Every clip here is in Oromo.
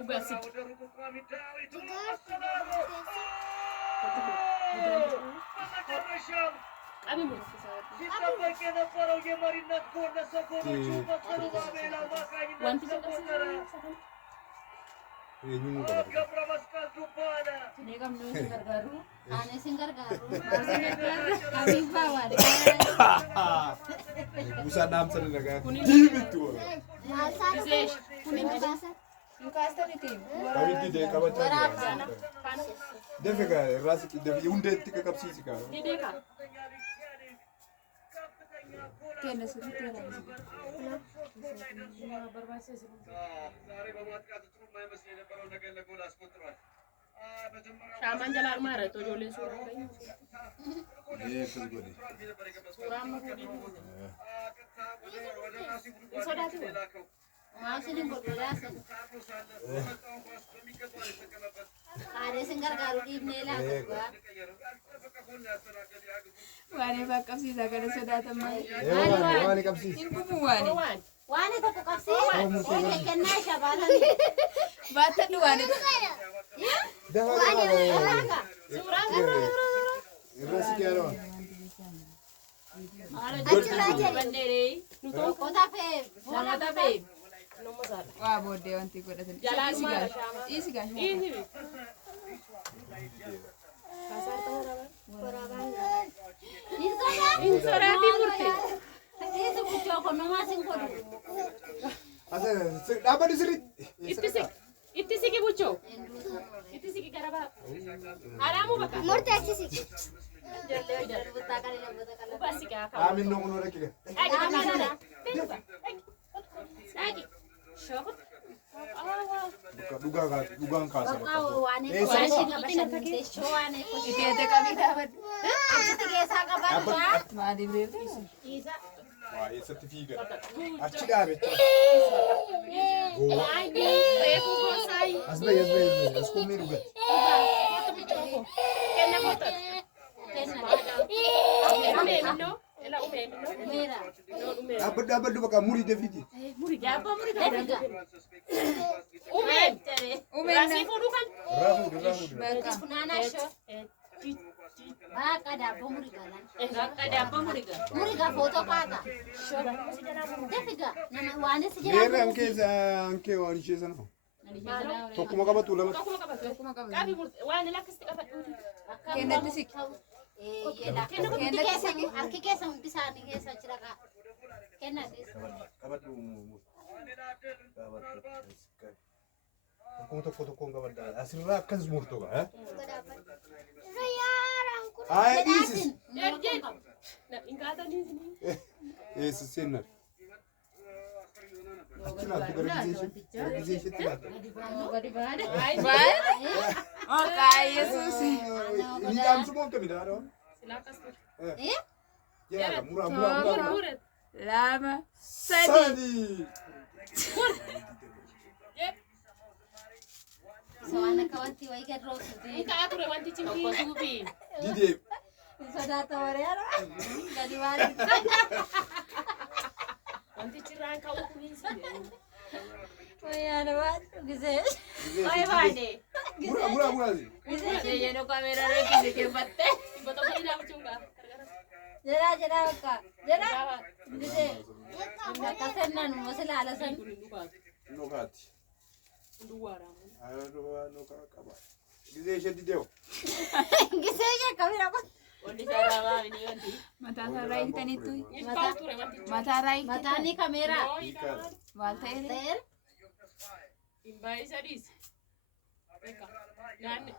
Ugasik. Abi mu. ሲጠበቅ የነበረው የመሪነት ጎል ለሰኮንዶቹ በዘሩባቤል አማካኝነት ተቆጠረ። ገብረ መስቀል ዱባለ Busa nam sana naga. Dibit tu. Kami tidak kawan cakap. Defeka rasa kita unde tika kapsi sih kan. Kena sekitar. Shaman jalan marah tu jualin surah kayu. Yes, good. Surah mahudi. Sudah tu. Masih ni berbelas. Ada senggar garu di nela tu. Wani bakapsi zakar sudah teman. Wani kapsi. Ibu wani. Wani tu kapsi. Ini kena syabaran. Batu tu wani. Dah ada. Surah. Rasa kira. Bandere. Kota pe. Jangan tapi. Nomor satu. Wah bodoh nanti kau datang. Jalan marah Shaman. Isi kan. Ini. Pasar tu orang. Ini surah timur tu. Ini bujuk kau nama sing kau. Asa, dapat disini. Itu sih kebucu. Itu sih keraba. Aramu bakal. Murte sih. Jalan buta kali. Pasti kah? Amin nong nong lagi. Kita mana? Lagi. Siapa? Duga angkasa. Kau wani Eh, kau sama. sih nggak bisa nanti showane kau. Itu kami dapat. Aku tiga sangat banyak. Madi berarti. Isa. Wah, ini sertifikat. Aci dah bet. Lagi. Aku bosai. Asbay. Asko meru bet. Kena foto. Umemino. Ela umemino. Mera. Dapat dua baka muri David. Muri apa muri? Dapat. Umem. Rasi foto kan? Rahu. Punana show. Baka dapat muri galan. Ada apa muri kan? Muri ga foto kata. Dapat ga. Nama wani sih Mera anke wani cheza na. Tokuma kama tu lama. Kabi wani la kesti apa? Kena tu sih. Kena kesa arki kesa bisa ni kesa ceraka. Kena dis. Kabat tu. Kabat. Toko kabat. Aslinya kan semurto ga, eh? Ay, isis. Erjen. Nah, ingkata ni sini. Yes, sinner. Acina tu organization tu. Okay, Yesus. Ini jam semua tu tidak ada. Silakan. Ya, murah. Murid. Lama. Sadi. So anak kawan tiwai kan rose. Ingka aku rewanti cimpi. Subi. Didi. So data wariara. Jadi wari. Wanti cirang kau kuning sini. Oh ya, ada wat. Gise. Oi bade. Murah sih. Gise. Ye no kamera re kisi ke batte. Betul kali dah cunga. Jera ka. Jera. Gise. Ina kasenna no masala alasan. Nokati. Duara. No kaba. Gize shedi deo. Gise ya kamera ko. Ondi sarawa ini wanti. Mata sarai kita ni tu. Ingka tu rewanti. Mata rai. Mata ni kamera. Ikan. Walta ter. Imbai sadis. Eka. Dan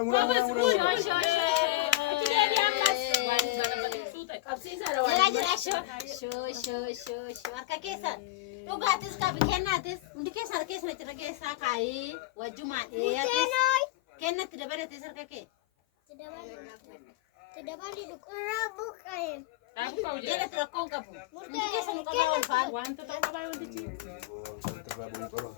Murah. Jera show. Arka kesan. Tugatis ka bikenatis. Undi kesan cera kesa kai. Wajuma ya tis. Kenna tidak pada tis arka ke. Tidak balik rabu kain. aku kau je. Jera terakong ka po. Undi kesan ka bawal fan. Wanta tak kau bawa wanti cimpi. Terbaru.